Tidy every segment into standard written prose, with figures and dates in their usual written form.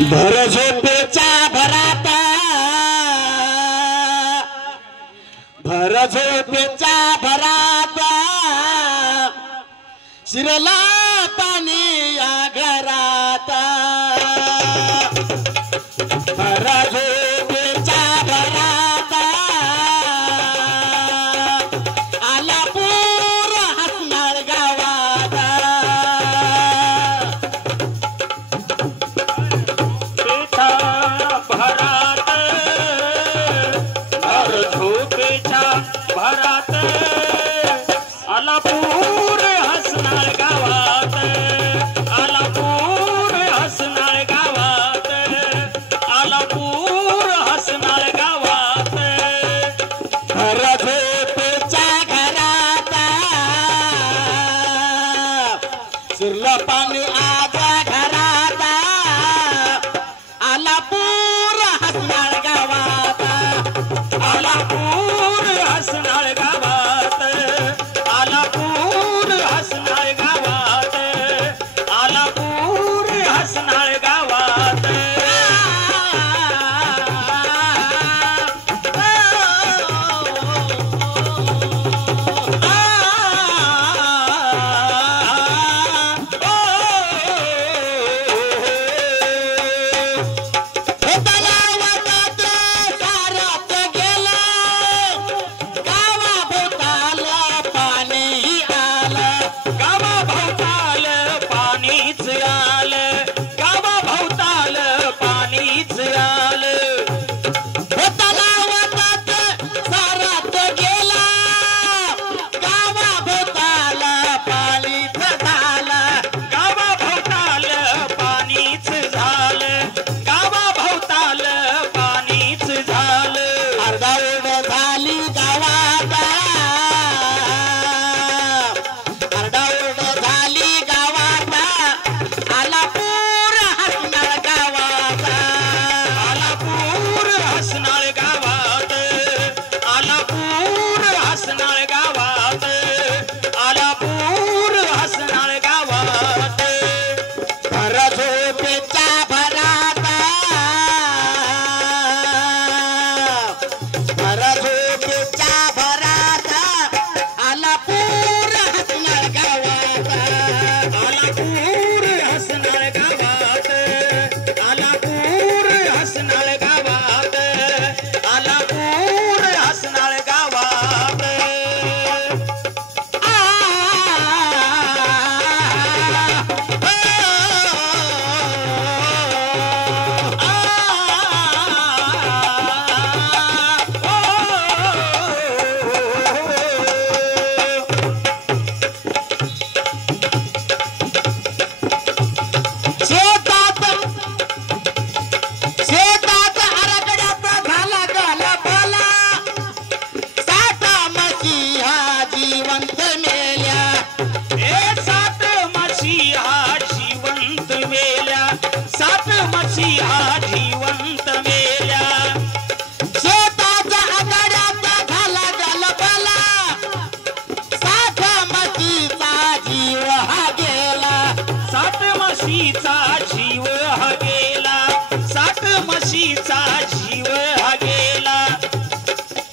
भर झोपेच्या भरात भर झोपेच्या भरात शिरला पाणी या घरात भर झोपेच्या भरात आला पूर हसनाळ गावात भरात आलापूर हसनाळ गावात आलापूर हसनाळ गावात आलापूर हसनाळ गावात भर झोपेच्या घरात शिरलं पाणी आजा घरात आलापूर हसनाळ गावात आलापूर हसनाळ गावात आलापूर हसनाळ गावात आलापूर हसनाळ गावात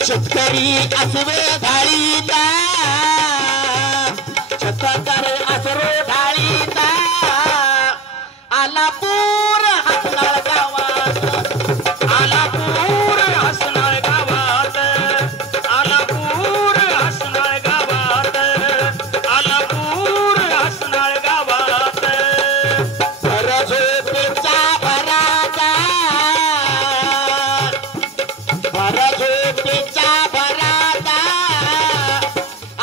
शेतकरी असवे धाळीता शेतकरी असरो धाळीता आलापूर हसनाळ गावात आलापूर हसनाळ गावात आलापूर हसनाळ गावात आलापूर हसनाळ गावात भर झोपेच्या भरात भर झोपेच्या भरात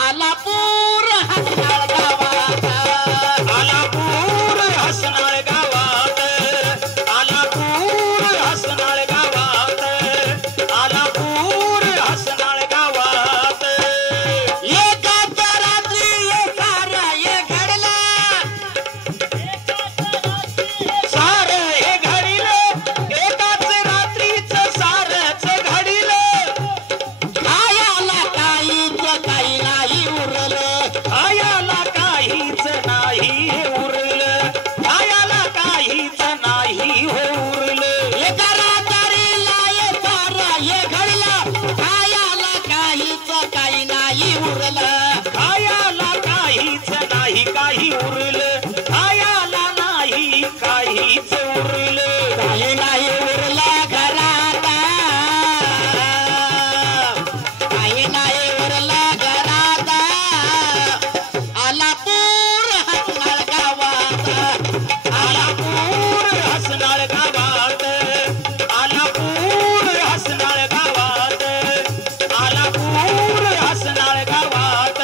आलापूर हसनाळ गावात आलापूर हसनाळ गावात आला काहीच उरले काही नाही उरला घरात काही नाही उरला घरात आला पूर हसनाळ गावात आला पूर हसनाळ गावात आला पूर हसनाळ गावात आला पूर हसनाळ गावात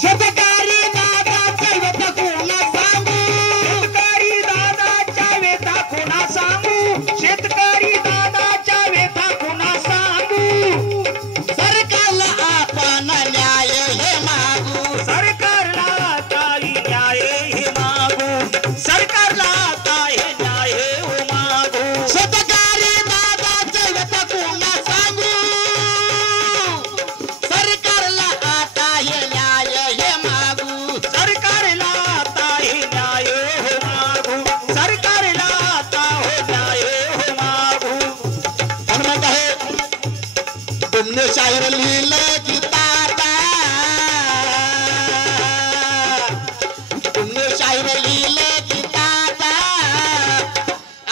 शेतकरी दादाचा व्यथा कोणाला सांगू शेतकरी दादाच्या व्यथा कोणा सांगू शेतकरी दादाच्या व्यथा कोणा सांगू सरकारला आपण न्याय हे मागू सरकारला काही न्याय हे मागू सरकारला काय न्याय हे मागू शेतकरी दादाचा व्यथा कोणाला सांगू सरकारला आता हे न्याय हे मागू सरकारला काय न्याय हे मागू सरकारला काय न्याय हे मागू आणि मग आहे तुमने शायर लिहिलं गीतात तुमने शायर लिहिलं गीतात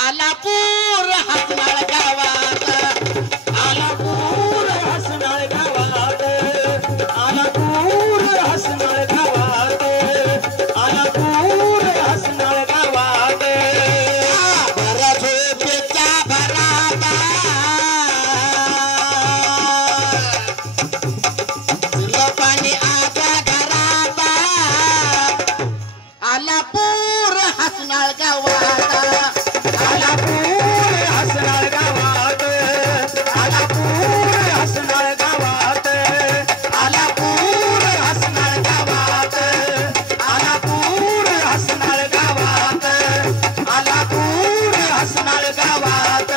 आला पूर हसनाळ गावात आला पूर हसनाळ गावात आला पूर हसनाळ गावात आला पूर हसनाळ गावात भर झोपेच्या भरात तुला पाणी आता घरात आला पूर हसनाळ गावात आला पूर हसनाळ गावात आला पूर हसनाळ गावात आला पूर हसनाळ गावात आला पूर हसनाळ गावात आला पूर हसनाळ गावात